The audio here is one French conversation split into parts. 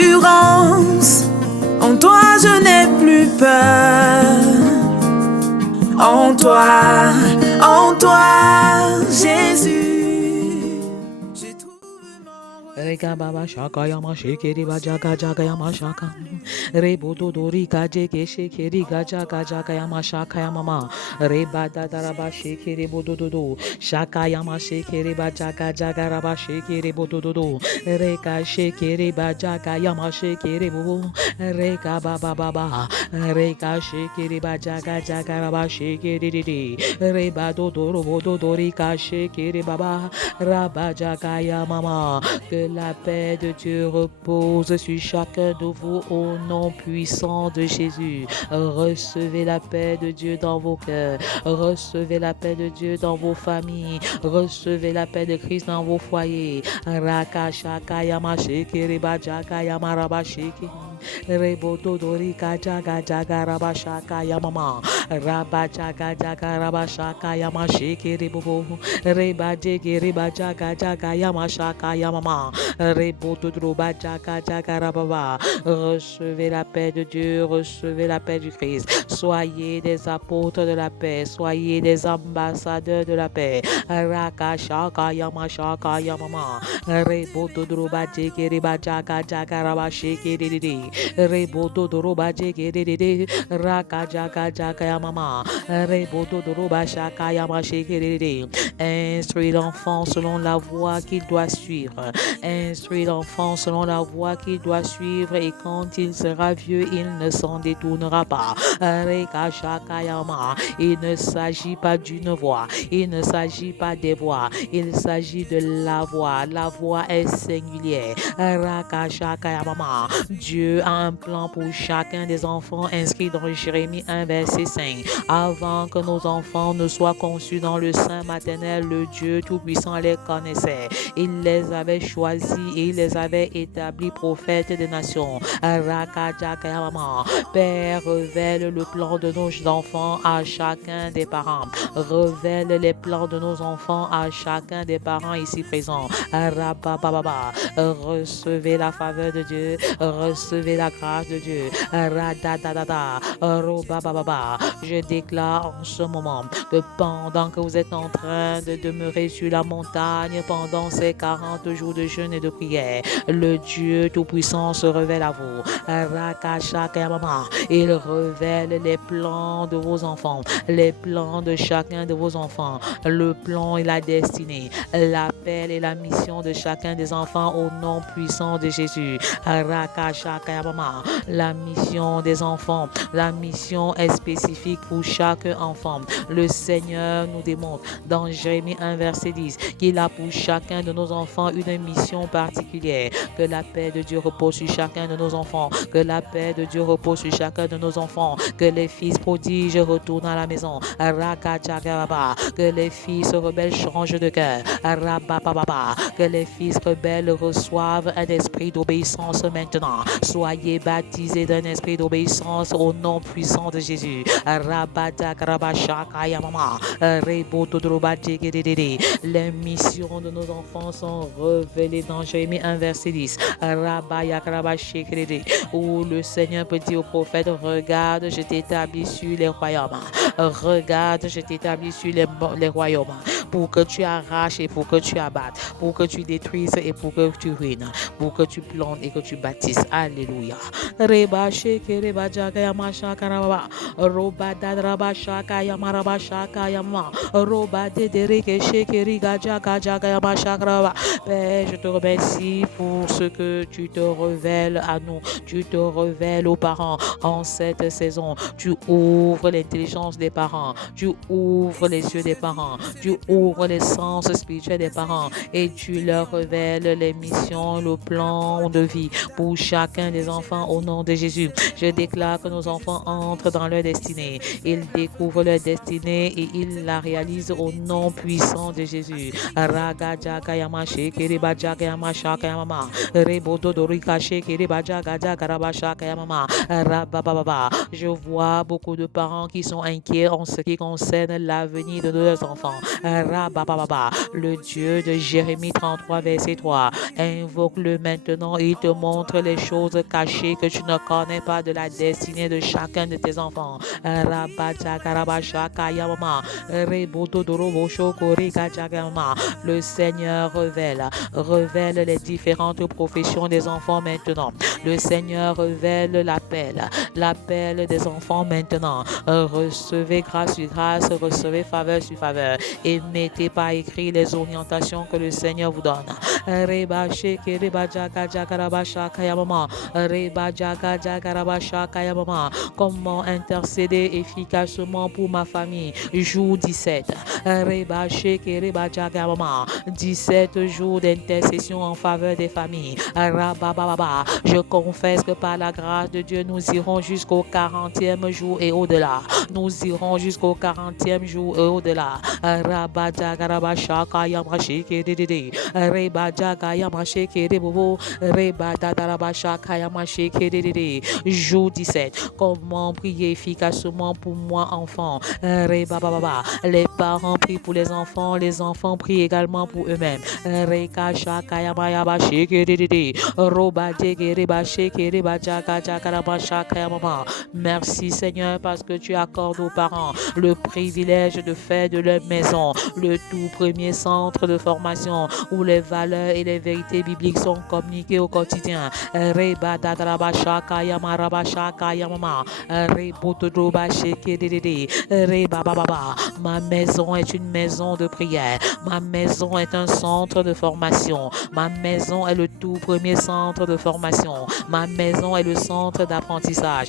l'assurance. En toi je n'ai plus peur. En toi, Jésus, je trouve mon Reka baba shaka yama shekeri bajaga jaga yama shaka. Rebodo dori kaje ke shekeri gaja gaja yama shaka yama. Reba dadaraba shekeri bododo. Shaka yama shekeri bajaga jaga raba shekeri bododo. Reka shekeri bajaga yama shekeri bobo. Reka baba baba. Reka shekeri bajaga jaga raba shekeri didi. Reba dodoro bododori ka shekeri baba. Rabajaga yama. Que la paix de Dieu repose sur chacun de vous au nom puissant de Jésus. Recevez la paix de Dieu dans vos cœurs. Recevez la paix de Dieu dans vos familles. Recevez la paix de Christ dans vos foyers. Rakashaka yamasheke rebajaka yamarabasheke. Reboto dorika jaga jaga rabashaka yamama. Rabajaga jaga rabashaka yamasheke rebobo. Rebajeke rebajaga jaga yamashaka yamama. Reboto droba jaga jaga rababa. Recevez la paix de Dieu, recevez la paix du Christ. Soyez des apôtres de la paix, soyez des ambassadeurs de la paix. Rakashaka yamashaka yamama. Reboto droba jeke rebajaga jaga rabasheke rede. Reboto doroba jeke rede. Rakajaga jaga yamama. Reboto doroba shaka yamasheke rede. Instruis l'enfant selon la voie qu'il doit suivre. Instruis l'enfant selon la voie qu'il doit suivre et quand il sera vieux, il ne s'en détournera pas. Il ne s'agit pas d'une voix, il ne s'agit pas des voix, il s'agit de la voix. La voix est singulière. Dieu a un plan pour chacun des enfants inscrits dans Jérémie 1 verset 5. Avant que nos enfants ne soient conçus dans le sein maternel, le Dieu Tout-Puissant les connaissait. Il les avait choisis et il les avait établis prophètes des nations. Père, révèle le plan de nos enfants à chacun des parents. Révèle les plans de nos enfants à chacun des parents ici présents. Recevez la faveur de Dieu. Recevez la grâce de Dieu. Je déclare en ce moment que pendant que vous êtes en train de demeurer sur la montagne pendant ces 40 jours de jeûne et de prière, le Dieu Tout-Puissant se révèle à vous. Il révèle les plans de vos enfants, les plans de chacun de vos enfants, le plan et la destinée, l'appel et la mission de chacun des enfants au nom puissant de Jésus. La mission des enfants, la mission est spécifique pour chaque enfant. Le Seigneur nous démontre dans Jérémie 1 verset 10 qu'il a pour chacun de nos enfants une mission particulière. Que la paix de Dieu repose sur chacun de nos enfants. Que la paix de Dieu repose sur chacun de nos enfants. Que les fils prodiges retournent à la maison. Que les fils rebelles changent de cœur. Que les fils rebelles reçoivent un esprit d'obéissance maintenant. Soyez baptisés d'un esprit d'obéissance au nom puissant de Jésus. Les missions de nos enfants sont révélées dans Jérémie 1 verset 10. Où le Seigneur peut dire au prophète: regarde, je t'établis sur les royaumes. Regarde, je t'établis sur les royaumes. Pour que tu arraches et pour que tu abattes. Pour que tu détruises et pour que tu ruines. Pour que tu plantes et que tu bâtisses. Alléluia. Reba sheke reba jaga yama shaka rababa. Roba dadraba shaka yama raba shaka yama. Roba dedereke sheke riga jaga jaga yama shaka rababa. Père, je te remercie pour ce que tu te révèles à nous. Tu te révèles aux parents en cette saison. Tu ouvres l'intelligence des parents. Tu ouvres les yeux des parents. Tu ouvres les sens spirituels des parents. Et tu leur révèles les missions, le plan de vie pour chacun des enfants au nom de Jésus. Je déclare que nos enfants entrent dans leur destinée. Ils découvrent leur destinée et ils la réalisent au nom puissant de Jésus. Je vois beaucoup de parents qui sont inquiets en ce qui concerne l'avenir de leurs enfants. Le Dieu de Jérémie 33, verset 3. Invoque-le maintenant et il te montre les choses cachées que tu ne connais pas de la destinée de chacun de tes enfants. Le Seigneur révèle les différentes professions des enfants maintenant. Le Seigneur révèle l'appel des enfants maintenant. Recevez grâce sur grâce, recevez faveur sur faveur et mettez par écrit les orientations que le Seigneur vous donne. Comment intercéder efficacement pour ma famille? Jour 17. 17 jours d'intercession en faveur des familles. Je confesse que par la grâce de Dieu, nous irons jusqu'au 40e jour et au-delà. Nous irons jusqu'au 40e jour et au-delà. Jour 17. Comment prier efficacement pour moi, enfant? Les parents prient pour les enfants prient également pour eux-mêmes. Merci Seigneur parce que tu accordes aux parents le privilège de faire de leur maison le tout premier centre de formation où les valeurs et les vérités bibliques sont communiquées au quotidien. Ma maison est une maison de prière. Ma maison est un centre de formation. Ma maison est le tout premier centre de formation. Ma maison est le centre d'apprentissage.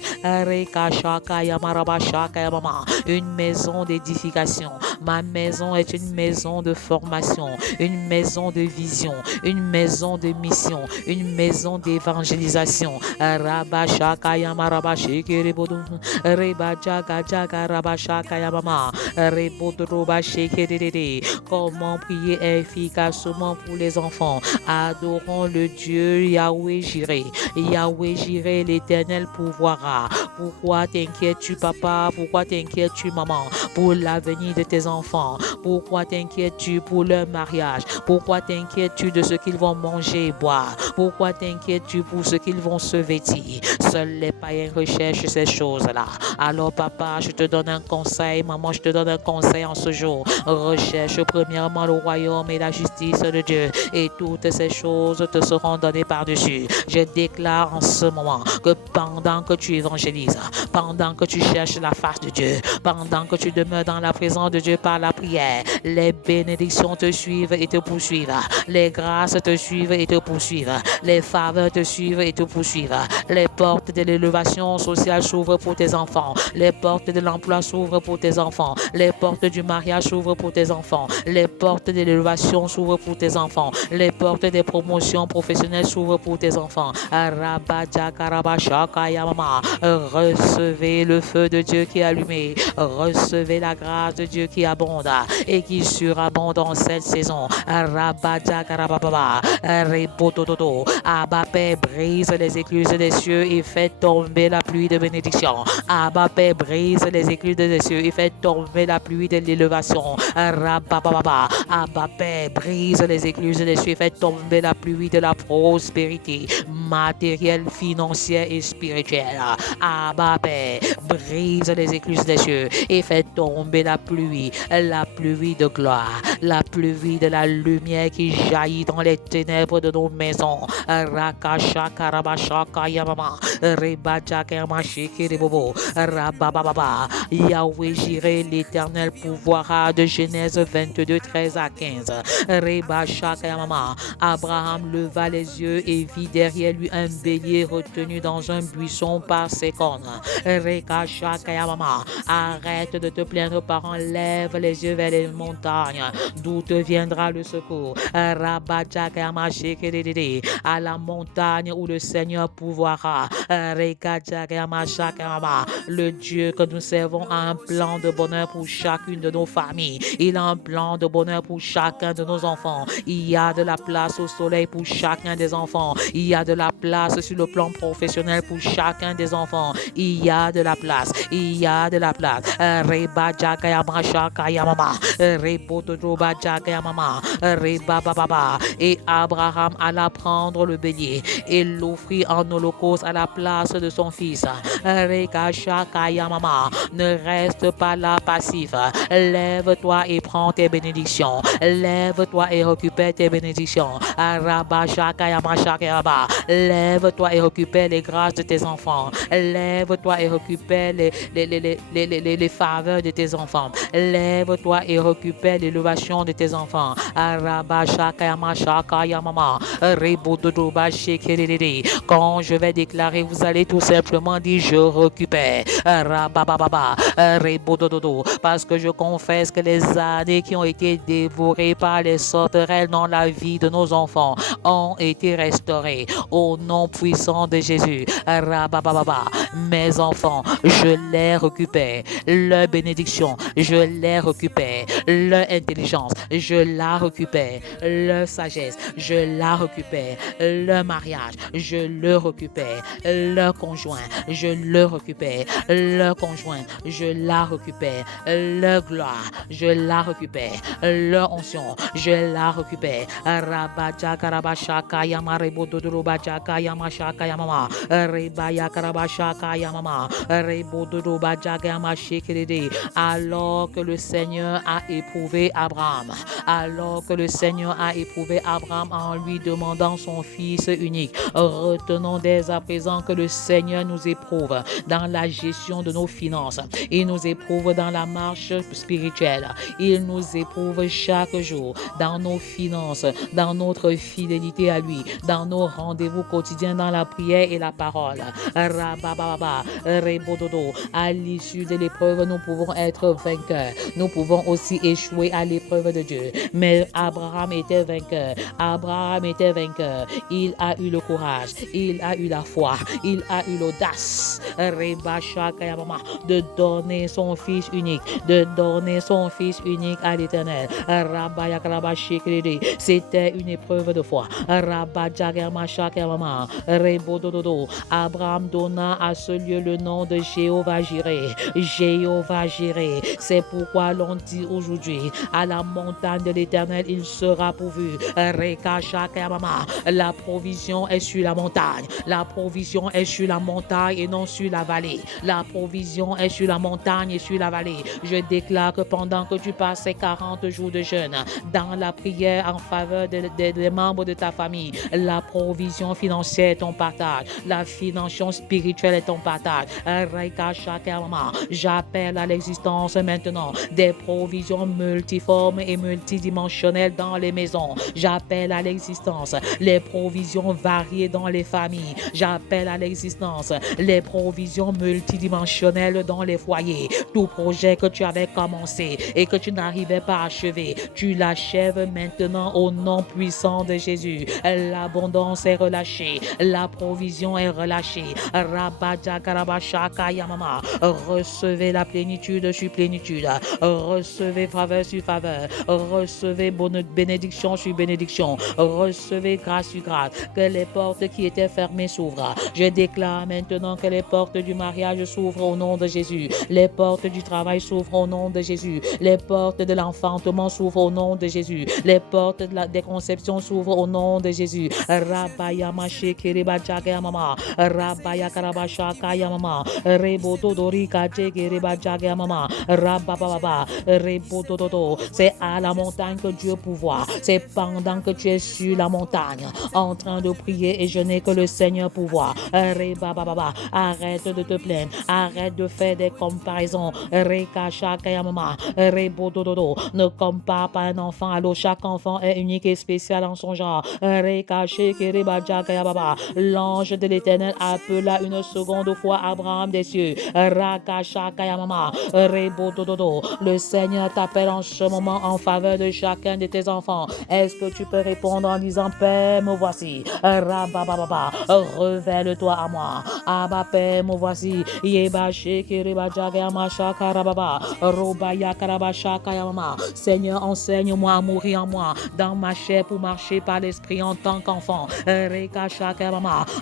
Une maison d'édification. Ma maison est une maison de formation, une maison de vision, une maison de mission, une maison d'évangélisation. Comment prier efficacement pour les enfants? Adorons le Dieu Yahweh Jireh. Yahweh Jireh, l'Éternel pourvoira. Pourquoi t'inquiètes-tu, papa? Pourquoi t'inquiètes-tu, maman? Pour l'avenir de tes enfants. Pourquoi t'inquiètes-tu pour leur mariage? Pourquoi t'inquiètes-tu de ce qu'ils vont manger et boire? Pourquoi t'inquiètes-tu pour ce qu'ils vont se vêtir? Seuls les païens recherchent ces choses-là. Alors papa, je te donne un conseil. Maman, je te donne un conseil en ce jour. Recherche premièrement le royaume et la justice de Dieu. Et toutes ces choses te seront données par-dessus. Je déclare en ce moment que pendant que tu évangélises, pendant que tu cherches la face de Dieu, pendant que tu demeures dans la présence de Dieu par la prière, les bénédictions te suivent et te poursuivent. Les grâces te suivent et te poursuivent. Les faveurs te suivent et te poursuivent. Les portes de l'élévation sociale s'ouvrent pour tes enfants. Les portes de l'emploi s'ouvrent pour tes enfants. Les portes du mariage s'ouvrent pour tes enfants. Les portes de l'élévation s'ouvrent pour tes enfants. Les portes des promotions professionnelles s'ouvrent pour tes enfants. Recevez le feu de Dieu qui est allumé. Recevez la grâce de Dieu qui abonde et qui surabonde en cette saison. Abba Père, brise les écluses des cieux et fait tomber la pluie de bénédiction. Abba Père, brise les écluses des cieux et fait tomber la pluie de l'élévation. Abba Père, brise les écluses des cieux et fait tomber la pluie de la prospérité matérielle, financière et spirituelle. Abba Père, brise les écluses des cieux et fait tomber la pluie de gloire, la pluie de la lumière qui jaillit dans les ténèbres de nos maisons. Yahweh Jireh, l'Éternel pourvoira, de Genèse 22, 13 à 15. Abraham leva les yeux et vit derrière lui un bélier retenu dans un buisson par ses cornes. Arrête de te plaindre, parents, lève les yeux vers les montagnes, d'où te viendra le secours. À la montagne où le Seigneur pourvoira. Le Dieu que nous servons a un plan de bonheur pour chacune de nos familles. Il a un plan de bonheur pour chacun de nos enfants. Il y a de la place au soleil pour chacun des enfants. Il y a de la place sur le plan professionnel pour chacun des enfants. Il y a de la place. Il y a de la place. Et Abraham alla prendre le bélier et l'offrit en holocauste à la place de son fils. Ne reste pas là passif. Lève-toi et prends tes bénédictions. Lève-toi et récupère tes bénédictions. Lève-toi et récupère les grâces de tes enfants. Lève-toi et récupère les faveurs de tes enfants. Lève-toi et récupère l'élévation de tes enfants. Quand je vais déclarer, vous allez tout simplement dire je récupère. Parce que je confesse que les années qui ont été dévorées par les sauterelles dans la vie de nos enfants ont été restaurées au nom puissant de Jésus. Mes enfants, je les récupère. Leur bénédiction, je les récupère. Leur intelligence, je la récupère. Leur sagesse, je la récupère. Leur mariage, je le récupère. Leur conjoint, je le récupère. Leur conjoint, je la récupère. Leur gloire, je la récupère. Leur onction, je la récupère. Rabaja karabashaka yamarebo dodorobajaka yamashaka yamama. Rebaya karabashaka yamama. Rebo dodorobajaka yamashikirede. Alors que le Seigneur a éprouvé Abraham, alors que le Seigneur a éprouvé Abraham en lui demandant son fils unique, retenons dès à présent que le Seigneur nous éprouve dans la gestion de nos finances. Il nous éprouve dans la marche spirituelle. Il nous éprouve chaque jour dans nos finances, dans notre fidélité à lui, dans nos rendez-vous quotidiens dans la prière et la parole. À l'issue de l'épreuve, nous pouvons être vainqueurs. Nous pouvons aussi échouer à l'épreuve de Dieu. Mais Abraham était vainqueur. Abraham était vainqueur. Il a eu le courage. Il a eu la foi. Il a eu l'audace de donner son fils unique. De donner son fils unique à l'Éternel. C'était une épreuve de foi. Abraham donna à ce lieu le nom de Jéhovah Jireh. Jéhovah Jireh. C'est pourquoi l'on dit aujourd'hui, à la montagne de l'Éternel, il sera pourvu. La provision est sur la montagne. La provision est sur la montagne et non sur la vallée. La provision est sur la montagne et sur la vallée. Je déclare que pendant que tu passes ces 40 jours de jeûne, dans la prière en faveur des membres de ta famille, la provision financière est ton partage. La financière spirituelle est ton partage. J'appelle à l'existence maintenant des provisions multiformes et multidimensionnelles dans les maisons. J'appelle à l'existence les provisions variées dans les familles. J'appelle à l'existence les provisions multidimensionnelles dans les foyers. Tout projet que tu avais commencé et que tu n'arrivais pas à achever, tu l'achèves maintenant au nom puissant de Jésus. L'abondance est relâchée. La provision est relâchée. Recevez la plénitude sur plénitude. Recevez faveur sur faveur. Recevez bénédiction sur bénédiction. Recevez grâce sur grâce. Que les portes qui étaient fermées s'ouvrent. Je déclare maintenant que les portes du mariage s'ouvrent au nom de Jésus. Les portes du travail s'ouvrent au nom de Jésus. Les portes de l'enfantement s'ouvrent au nom de Jésus. Les portes des conceptions s'ouvrent au nom de Jésus. Rabaya mama. Rabaya karabashaka yamama. Reboto dorika jegeribajaga mama. Rababa reboto. C'est à la montagne que Dieu pourvoit. C'est pendant que tu es sur la montagne en train de prier et jeûner que le Seigneur pourvoit. Arrête de te plaindre. Arrête de faire des comparaisons. Ne compare pas un enfant à l'autre. Chaque enfant est unique et spécial en son genre. L'ange de l'Éternel appela une seconde fois Abraham des cieux. Le Seigneur t'appelle en ce moment en faveur de chacun de tes enfants. Est-ce que tu peux répondre en disant: Père, me voici. Révèle-toi à moi. Abba, Père, me voici. Seigneur, enseigne-moi à mourir en moi, dans ma chair pour marcher par l'esprit en tant qu'enfant.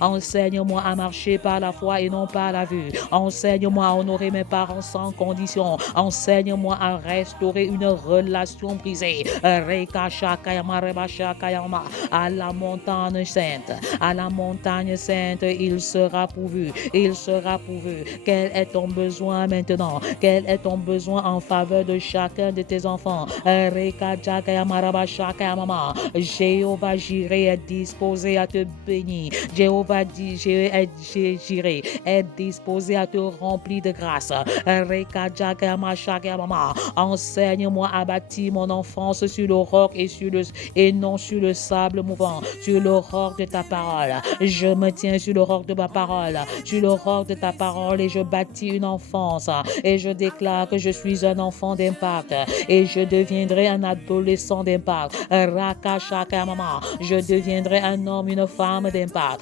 Enseigne-moi à marcher par la foi et non par la vue. Enseigne-moi à honorer mes parents sans condition. Enseigne-moi à restaurer restaurer une relation brisée. À la montagne sainte, à la montagne sainte, il sera pourvu, il sera pourvu. Quel est ton besoin maintenant? Quel est ton besoin en faveur de chacun de tes enfants? Jéhovah Jireh est disposé à te bénir. Jéhovah Jireh est disposé à te remplir de grâce. Enseigne-moi à bâtir mon enfance sur le roc et non sur le sable mouvant, sur le roc de ta parole. Je me tiens sur le roc de ma parole, sur le roc de ta parole, et je bâtis une enfance, et je déclare que je suis un enfant d'impact, et je deviendrai un adolescent d'impact. Je deviendrai un homme, une femme d'impact.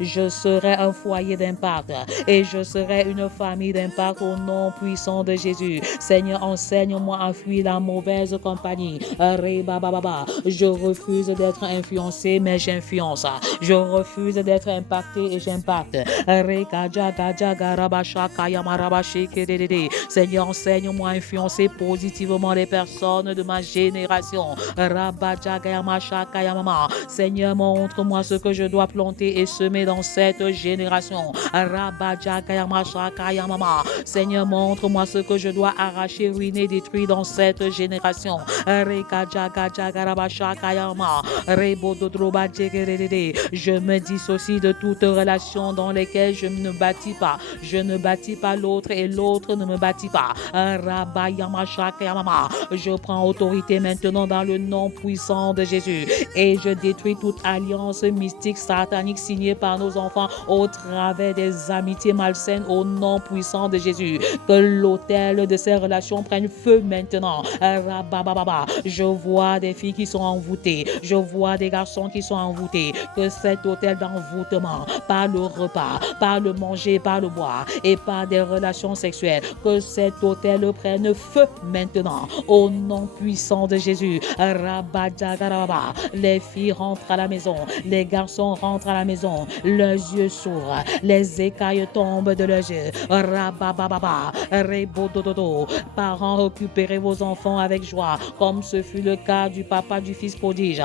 Je serai un foyer d'impact, et je serai une famille d'impact au nom puissant de Jésus. Seigneur, enseigne-moi à fuir la mauvaise compagnie. Je refuse d'être influencé, mais j'influence. Je refuse d'être impacté et j'impacte. Seigneur, enseigne-moi à influencer positivement les personnes de ma génération. Seigneur, montre-moi ce que je dois planter et semer dans cette génération. Seigneur, montre-moi ce que je dois arracher, ruiner, détruire dans cette génération. Je me dissocie de toute relation dans lesquelles je ne bâtis pas. Je ne bâtis pas l'autre et l'autre ne me bâtit pas. Je prends autorité maintenant dans le nom puissant de Jésus et je détruis toute alliance mystique satanique signée par nos enfants au travers des amitiés malsaines au nom puissant de Jésus. Que l'autel de ces relations prenne feu maintenant. Je vois des filles qui sont envoûtées. Je vois des garçons qui sont envoûtés. Que cet autel d'envoûtement, par le repas, par le manger, par le boire et par des relations sexuelles, que cet autel prenne feu maintenant au nom puissant de Jésus. Les filles rentrent à la maison, les garçons rentrent à la maison, leurs yeux s'ouvrent, les écailles tombent de leurs yeux. Parents, récupérez vos enfants avec joie, comme ce fut le cas du papa du fils prodige.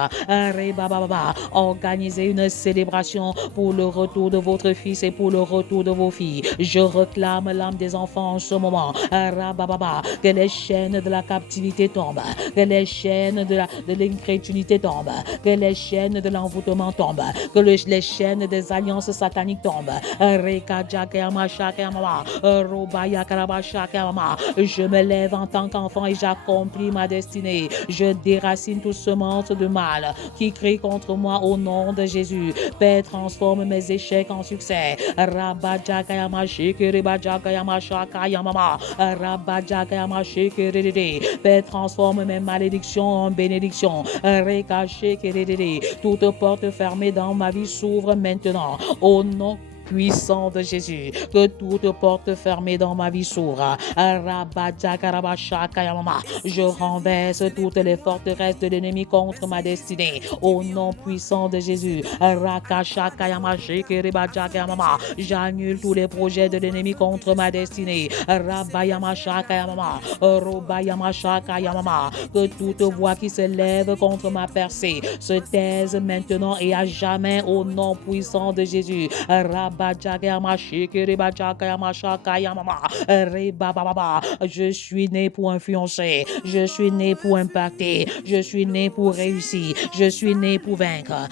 Organisez une célébration pour le retour de votre fils et pour le retour de vos filles. Je réclame l'âme des enfants en ce moment. Que les chaînes de la captivité tombent, que les chaînes de l'incrédulité tombent, que les chaînes de l'envoûtement tombent, que les chaînes des alliances sataniques tombent. Je me lève en tant qu'enfant et j'accomplis ma destinée. Je déracine toute semence de mal qui crie contre moi au nom de Jésus. Père, transforme mes échecs en succès. Père, transforme mes malédictions en bénédictions. Toute porte fermée dans ma vie s'ouvre maintenant au nom puissant de Jésus. Que toute porte fermée dans ma vie s'ouvre. Je renverse toutes les forteresses de l'ennemi contre ma destinée. Au nom puissant de Jésus. J'annule tous les projets de l'ennemi contre ma destinée. Que toute voix qui se lève contre ma percée se taise maintenant et à jamais au nom puissant de Jésus. Je suis né pour influencer, je suis né pour impacter, je suis né pour réussir, je suis né pour vaincre.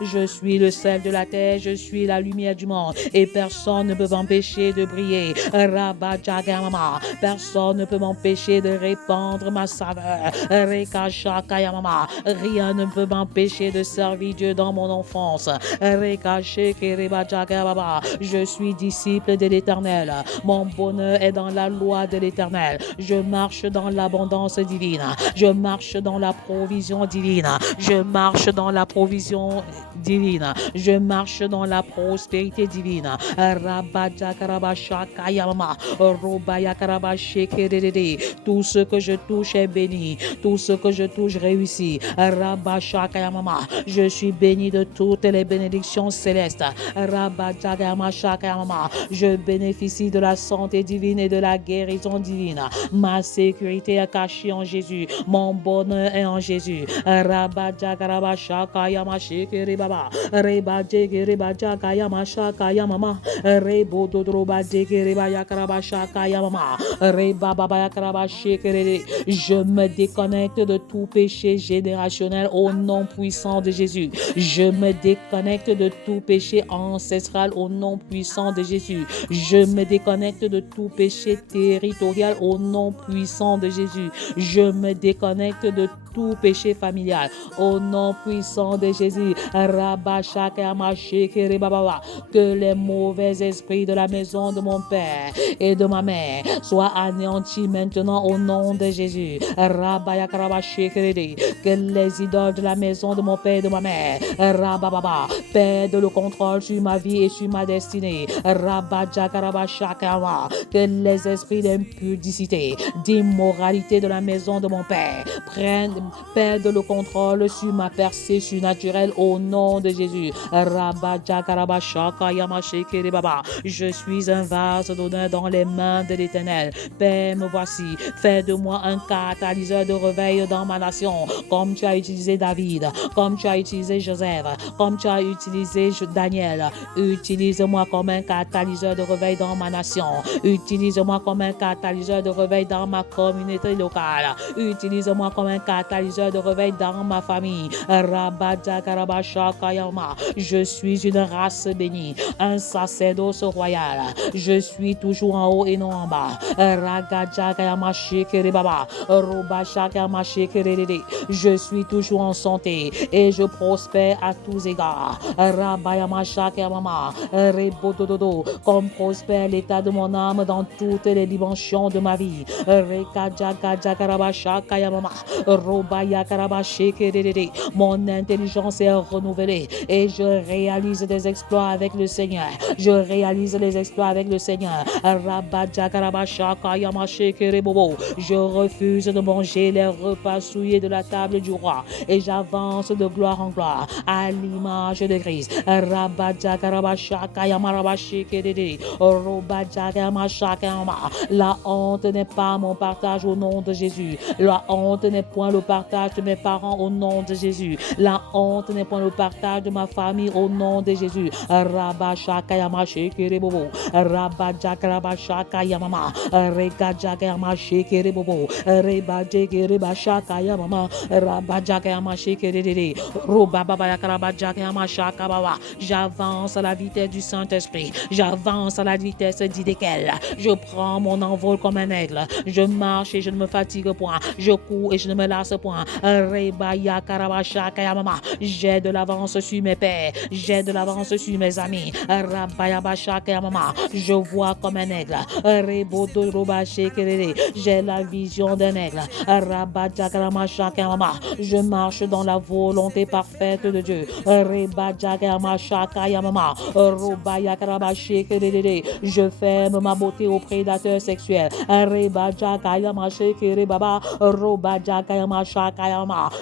Je suis le sel de la terre, je suis la lumière du monde et personne ne peut m'empêcher de briller. Personne ne peut m'empêcher de répandre ma saveur. Rien ne peut m'empêcher de servir Dieu dans mon enfance. Je suis disciple de l'Éternel. Mon bonheur est dans la loi de l'Éternel. Je marche dans l'abondance divine. Je marche dans la provision divine. Je marche dans la provision divine. Je marche dans la prospérité divine. Tout ce que je touche est béni. Tout ce que je touche réussit. Je suis béni de toutes les bénédictions célestes. Je bénéficie de la santé divine et de la guérison divine. Ma sécurité est cachée en Jésus. Mon bonheur est en Jésus. Je me déconnecte de tout péché générationnel au nom puissant de Jésus. Je me déconnecte de tout péché ancestral au nom puissant de Jésus. Je me déconnecte de tout péché territorial au nom puissant de Jésus. Je me déconnecte de tout péché familial au nom puissant de Jésus. Que les mauvais esprits de la maison de mon père et de ma mère soient anéantis maintenant au nom de Jésus. Que les idoles de la maison de mon père et de ma mère perdent le contrôle sur ma vie et sur ma destinée. Que les esprits d'impudicité, d'immoralité de la maison de mon père perdent le contrôle sur ma percée surnaturelle au nom de Jésus. Je suis un vase d'honneur dans les mains de l'Éternel. Père, me voici. Fais de moi un catalyseur de réveil dans ma nation, comme tu as utilisé David, comme tu as utilisé Joseph, comme tu as utilisé Daniel. Utilise-moi comme un catalyseur de réveil dans ma nation. Utilise-moi comme un catalyseur de réveil dans ma communauté locale. Utilise-moi comme un catalyseur de réveil dans ma famille. Je suis une race bénie, un sacerdoce royal. Je suis toujours en haut et non en bas. Je suis toujours en santé et je prospère à tous égards. Comme prospère l'état de mon âme dans toutes les dimensions de ma vie. Mon intelligence est renouvelée et je réalise des exploits avec le Seigneur. Je réalise les exploits avec le Seigneur. Je refuse de manger les repas souillés de la table du roi et j'avance de gloire en gloire à l'image de Christ. La honte n'est pas mon partage au nom de Jésus. La honte n'est point le partage de mes parents au nom de Jésus. La honte n'est point le partage de ma famille au nom de Jésus. J'avance à la vitesse du Saint-Esprit. J'avance à la vitesse d'Idékel. Je prends mon envol comme un aigle. Je marche et je ne me fatigue point. Je cours et je ne me lasse point. J'ai de l'avance sur mes pères. J'ai de l'avance sur mes amis. Je vois comme un aigle. J'ai la vision d'un aigle. Je marche dans la volonté parfaite de Dieu. Je ferme ma beauté aux prédateurs sexuels.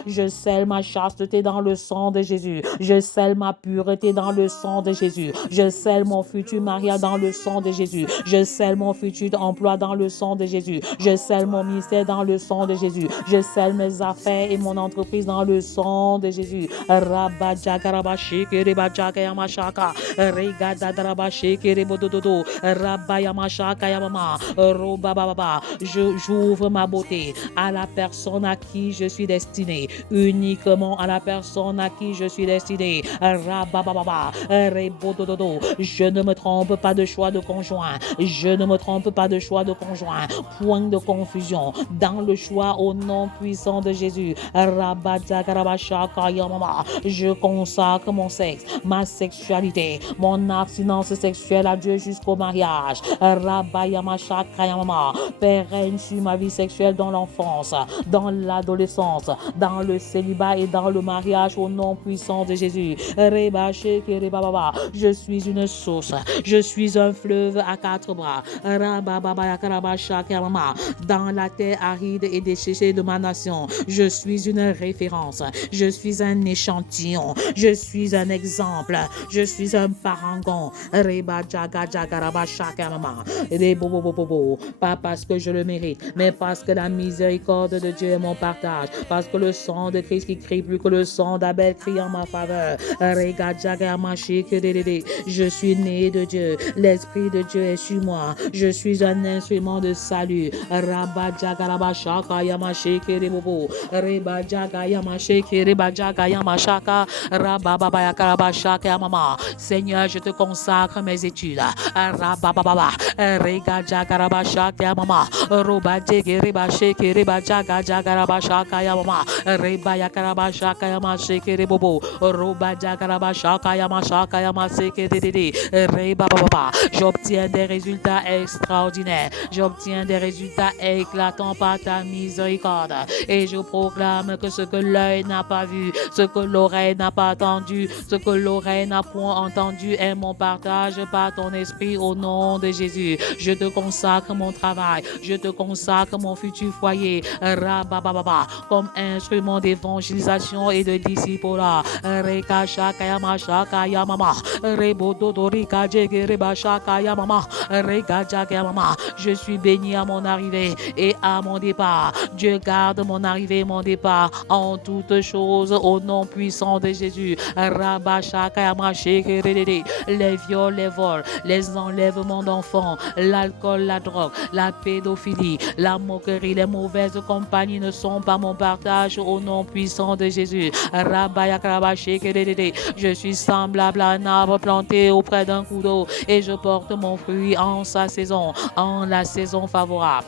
Je scelle ma chasteté dans le sang de Jésus. Je scelle ma pureté dans le sang de Jésus. Je scelle mon futur mariage dans le sang de Jésus. Je scelle mon futur emploi dans le sang de Jésus. Je scelle mon ministère dans le sang de Jésus. Je scelle mes affaires et mon entreprise dans le sang de Jésus. J'ouvre ma beauté à la personne à qui je suis destiné, uniquement à la personne à qui je suis destiné. Je ne me trompe pas de choix de conjoint. Je ne me trompe pas de choix de conjoint. Point de confusion dans le choix au nom puissant de Jésus. Je consacre mon sexe, ma sexualité, mon abstinence sexuelle à Dieu jusqu'au mariage. Père, règne sur ma vie sexuelle dans l'enfance, dans l'adolescence l'adolescence, dans le célibat et dans le mariage au nom puissant de Jésus. Je suis une source, je suis un fleuve à quatre bras. Dans la terre aride et desséchée de ma nation, je suis une référence, je suis un échantillon, je suis un exemple, je suis un parangon. Pas parce que je le mérite, mais parce que la miséricorde de Dieu est mon partage, parce que le sang de Christ qui crie plus que le sang d'Abel crie en ma faveur. Je suis né de Dieu, l'Esprit de Dieu est sur moi, je suis un instrument de salut. Seigneur, je te consacre mes études. J'obtiens des résultats extraordinaires. J'obtiens des résultats éclatants par ta miséricorde. Et je proclame que ce que l'œil n'a pas vu, ce que l'oreille n'a pas entendu, ce que l'oreille n'a point entendu est mon partage par ton esprit au nom de Jésus. Je te consacre mon travail, je te consacre mon futur foyer, comme instrument d'évangélisation et de discipulat. Je suis béni à mon arrivée et à mon départ. Dieu garde mon arrivée et mon départ en toutes choses au nom puissant de Jésus. Les viols, les vols, les enlèvements d'enfants, l'alcool, la drogue, la pédophilie, la moquerie, les mauvaises compagnies ne sont pas mon partage au nom puissant de Jésus. Je suis semblable à un arbre planté auprès d'un cours d'eau et je porte mon fruit en sa saison, en la saison favorable.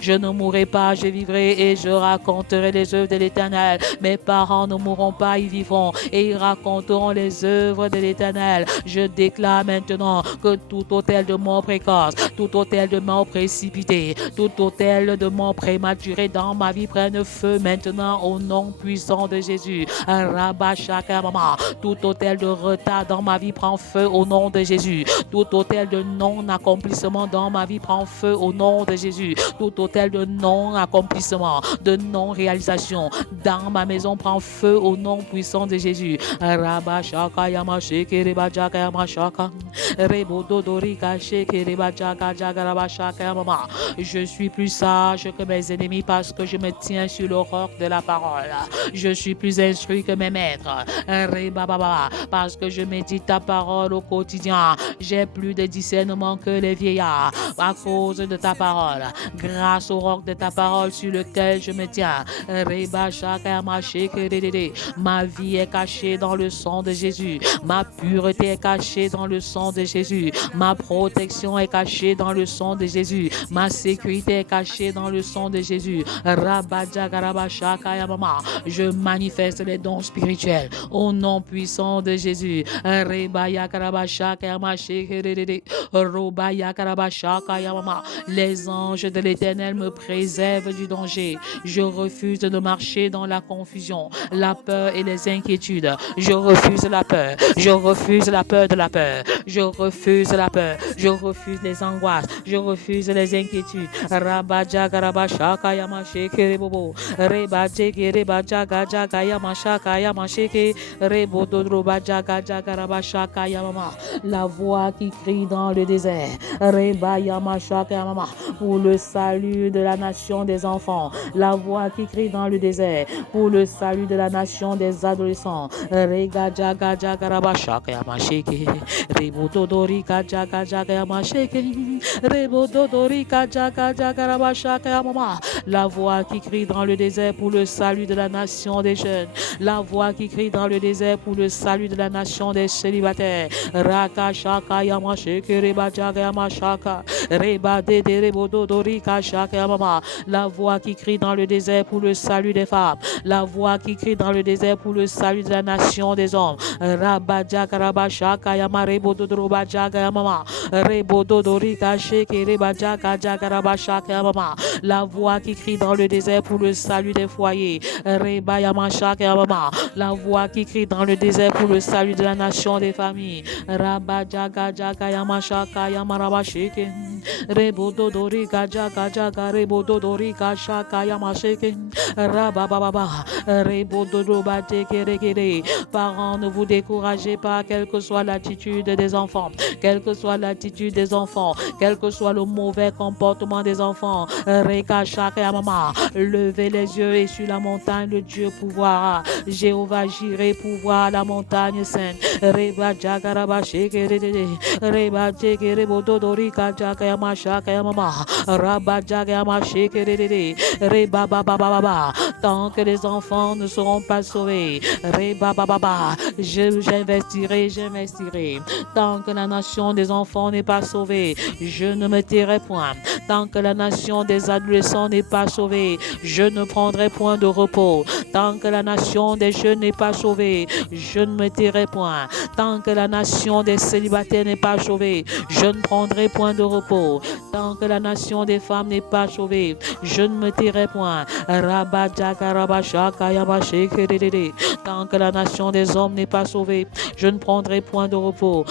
Je ne mourrai pas, je vivrai et je raconterai les œuvres de l'Éternel. Mes parents ne mourront pas, ils vivront et ils raconteront les œuvres de l'Éternel. Je déclare maintenant que tout autel de mort précoce, tout autel de mort précipité, tout autel de mort prématuré dans ma vie prenne feu maintenant au nom puissant de Jésus. Tout autel de retard dans ma vie prend feu au nom de Jésus. Tout autel de non-accomplissement dans ma vie prend feu au nom de Jésus. Tout autel de non-accomplissement, de non-réalisation dans ma maison prend feu au nom puissant de Jésus. Je suis plus sage que mes ennemis parce que je me tiens sur le roc de la parole. Je suis plus instruit que mes maîtres parce que je médite ta parole au quotidien. J'ai plus de discernement que les vieillards à cause de ta parole. Grâce au roc de ta parole sur lequel je me tiens. Ma vie est cachée dans le sang de Jésus. Ma pureté est cachée dans le sang de Jésus. Ma protection est cachée dans le sang de Jésus. Ma sécurité est cachée dans le sang de Jésus. Je manifeste les dons spirituels au nom puissant de Jésus. Les anges de l'Éternel me préservent du danger. Je refuse de marcher dans la confusion, la peur et les inquiétudes. Je refuse la peur. Je refuse la peur de la peur. Je refuse la peur. Je refuse les angoisses. Je refuse les inquiétudes. La voix qui crie dans le désert pour le salut de la nation des enfants. La voix qui crie dans le désert pour le salut de la nation des adolescents. La voix qui crie dans le désert pour le salut de la nation des jeunes. La voix qui crie dans le désert pour le salut de la nation des célibataires. La voix qui crie dans le désert pour le salut des femmes. La voix qui crie dans le désert pour le salut de la nation des hommes. Rebododorika shekere bajaka jagaraba shaka mama. La voix qui crie dans le désert pour le salut des foyers. Rebayama shaka mama. La voix qui crie dans le désert pour le salut de la nation des familles. Rabajaga jaga yama shaka yama rabasheke. Rebododorika jaga jaga rebododorika shaka yama sheke. Rabababa. Rebododoba tekerekere. Parents, ne vous découragez pas, quelle que soit l'attitude des enfants, quelle que soit l'attitude des enfants, quel que soit le mauvais comportement des enfants. Reka shaka mama. Levez les yeux et sur la montagne le Dieu pouvoir. Jéhovah Jireh pouvoir la montagne sainte. Reba jagaraba shekere. Reba tekere bododorika jakayama shaka mama. Rabba jagayama shekere. Reba baba baba. Tant que les enfants ne seront pas sauvés, Reba baba, j'investirai. Tant que la nation des enfants n'est pas sauvée, je ne me tairai point. Tant que la nation des adolescents n'est pas sauvée, je ne prendrai point de repos. Tant que la nation des jeunes n'est pas sauvée, je ne me tairai point. Tant que la nation des célibataires n'est pas sauvée, je ne prendrai point de repos. Tant que la nation des femmes n'est pas sauvée, je ne me tairai point. Tant que la nation des hommes n'est pas sauvée, je ne prendrai point de repos.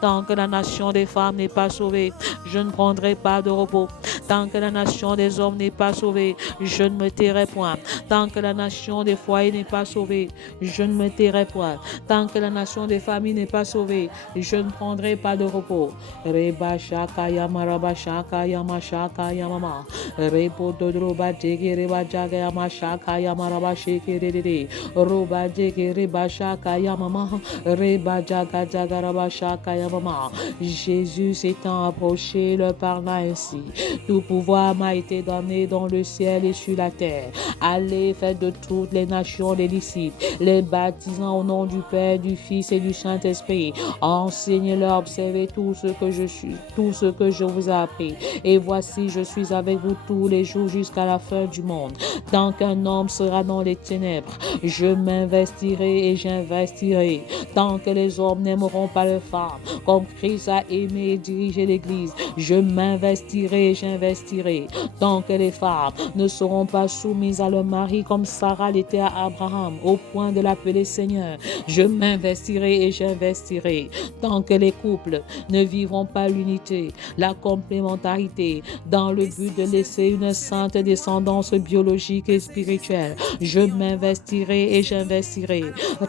Tant que la nation des femmes n'est pas sauvée, je ne prendrai pas de repos. Tant que la nation des hommes n'est pas sauvée, je ne me tairai point. Tant que la nation des foyers n'est pas sauvée, je ne me tairai point. Tant que la nation des familles n'est pas sauvée, je ne prendrai pas de repos. Reba shaka yama raba shaka yama shaka yama. Repo dodroba jege reba jaga yama shaka yama raba sheke rede. Roba jege reba shaka yama. Reba jaga jaga raba shaka yama. Jésus s'étant approché, leur parla ainsi. Tout pouvoir m'a été donné dans le ciel et sur la terre. Allez, faites de toutes les nations des disciples, les baptisant au nom du Père, du Fils et du Saint-Esprit. Enseignez-leur, observez tout ce que je vous ai appris. Et voici, je suis avec vous tous les jours jusqu'à la fin du monde. Tant qu'un homme sera dans les ténèbres, je m'investirai et j'investirai. Tant que les hommes n'aimeront pas leurs femmes, comme Christ a aimé et dirigé l'Église, je m'investirai et j'investirai. Tant que les femmes ne seront pas soumises à leur mari comme Sarah l'était à Abraham, au point de l'appeler Seigneur, je m'investirai et j'investirai. Tant que les couples ne vivront pas l'unité, la complémentarité, dans le but de laisser une sainte descendance biologique et spirituelle, je m'investirai et j'investirai.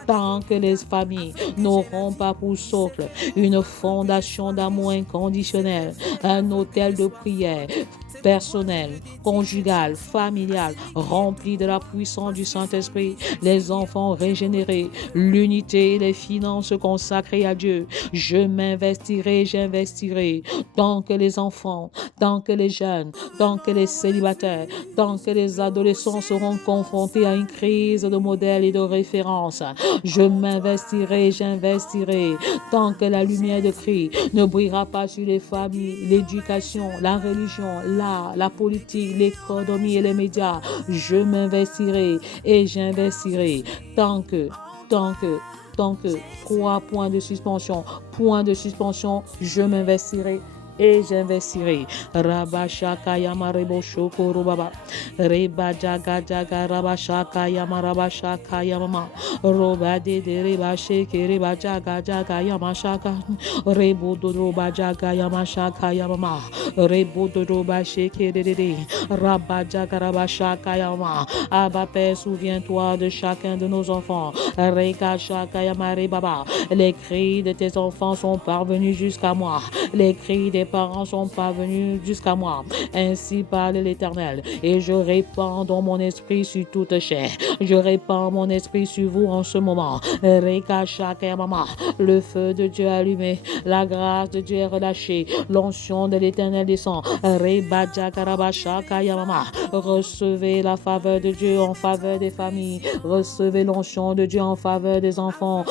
Tant que les familles n'auront pas pour socle une fondation d'amour inconditionnel, un autel de prière personnel, conjugal, familial, rempli de la puissance du Saint-Esprit, les enfants régénérés, l'unité et les finances consacrées à Dieu, je m'investirai, j'investirai. Tant que les enfants, tant que les jeunes, tant que les célibataires, tant que les adolescents seront confrontés à une crise de modèles et de références, je m'investirai, j'investirai. Tant que la lumière de Christ ne brillera pas sur les familles, l'éducation, la religion, la politique, l'économie et les médias, je m'investirai et j'investirai. Tant que, 3 points de suspension, je m'investirai et j'investirai. Rabba shaka yama rebo shoko robaba. Reba jaga jaga rabba shaka yama rabba shaka yama. Roba de reba sheke reba jaga jaga yama shaka. Rebo do roba jaga yama shaka yama. Rebo do roba sheke de. Rabba jaga rabba shaka yama. Abba Père, souviens-toi de chacun de nos enfants. Reka shaka yama rebaba. Les cris de tes enfants sont parvenus jusqu'à moi. Les cris des parents sont parvenus jusqu'à moi. Ainsi parle l'Éternel. Et je répands dans mon esprit sur toute chair. Je répands mon esprit sur vous en ce moment. Le feu de Dieu est allumé. La grâce de Dieu est relâchée. L'onction de l'Éternel descend. Recevez la faveur de Dieu en faveur des familles. Recevez l'onction de Dieu en faveur des enfants.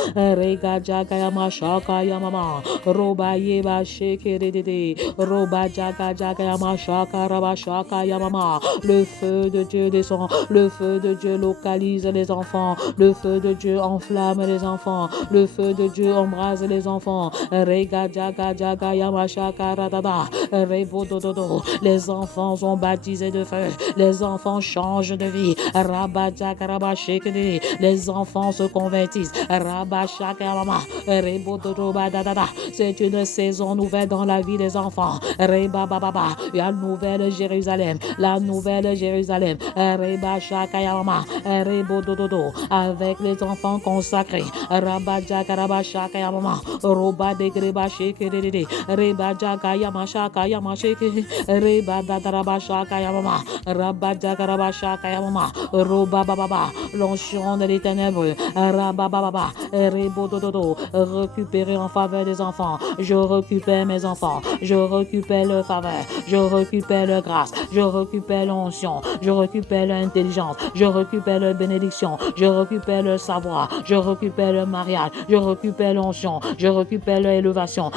Robaye ba sheke de. Roba jaga jaga yama shaka raba shaka yamama. Le feu de Dieu descend, le feu de Dieu localise les enfants, le feu de Dieu enflamme les enfants, le feu de Dieu embrase les enfants. Rega jaga jaga yama shaka radada. Rebo dododo. Les enfants sont baptisés de feu, les enfants changent de vie. Rabba jaga raba shekede. Les enfants se convertissent. Rabba shaka yamama. Rebo dodo badadada. C'est une saison nouvelle dans la vie des enfants. Reba baba. La nouvelle Jérusalem, la nouvelle Jérusalem. Reba shaka yamama. Rebo dododo. Avec les enfants consacrés. Rabba jaga raba shaka yamama. Roba de greba shekede. Reba jaga yama shaka yama sheke. Reba dadaraba shaka yamama. Rabba jaga raba shaka yamama. Roba baba. L'onction des ténèbres. Rabba baba. Rebo dododo. Récupérer en faveur des enfants. Je récupère mes enfants. Je récupère leur faveur. Je récupère leur grâce. Je récupère l'onction. Je récupère l'intelligence. Je récupère leur bénédiction. Je récupère leur savoir. Je récupère leur mariage. Je récupère l'onction. Je récupère leur élévation.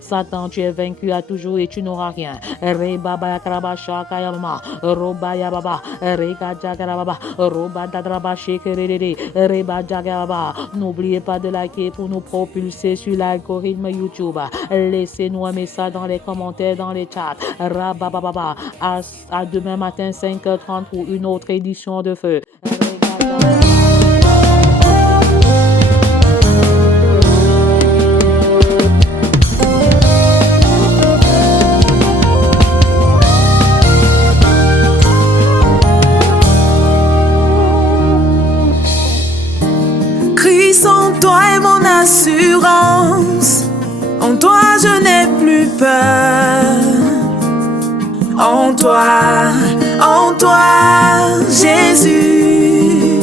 Satan, tu es vaincu à toujours et tu n'auras rien. N'oubliez pas de liker pour nous propulser sur l'algorithme YouTube. Laissez-nous un message dans les commentaires, dans les chats. À demain matin 5h30 pour une autre édition de Feu. Christ en toi est mon assurance. En toi je n'ai plus peur. En toi, Jésus,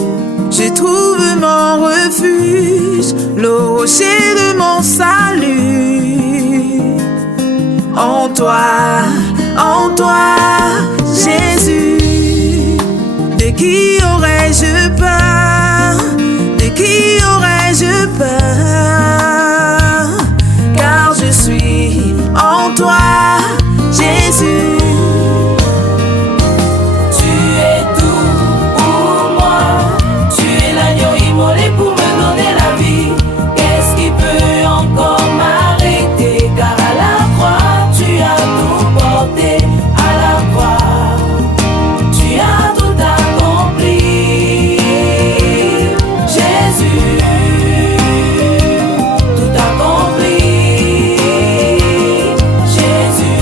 je trouve mon refuge, le rocher de mon salut. En toi, Jésus, de qui aurais-je peur? De qui aurais-je peur? Car je suis en toi, Jésus. Tu es tout pour moi. Tu es l'agneau immolé pour me donner la vie. Qu'est-ce qui peut encore m'arrêter? Car à la croix, tu as tout porté. À la croix, tu as tout accompli. Jésus, tout accompli. Jésus.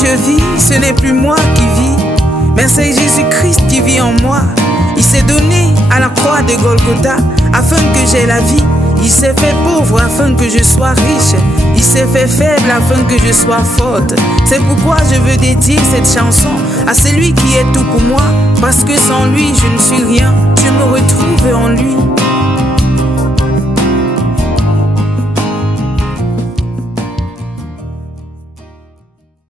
je vis, ce n'est plus moi qui vis, mais c'est Jésus-Christ qui vit en moi. Il s'est donné à la croix de Golgotha afin que j'aie la vie. Il s'est fait pauvre afin que je sois riche. Il s'est fait faible afin que je sois forte. C'est pourquoi je veux dédier cette chanson à celui qui est tout pour moi, parce que sans lui je ne suis rien. Je me retrouve en lui.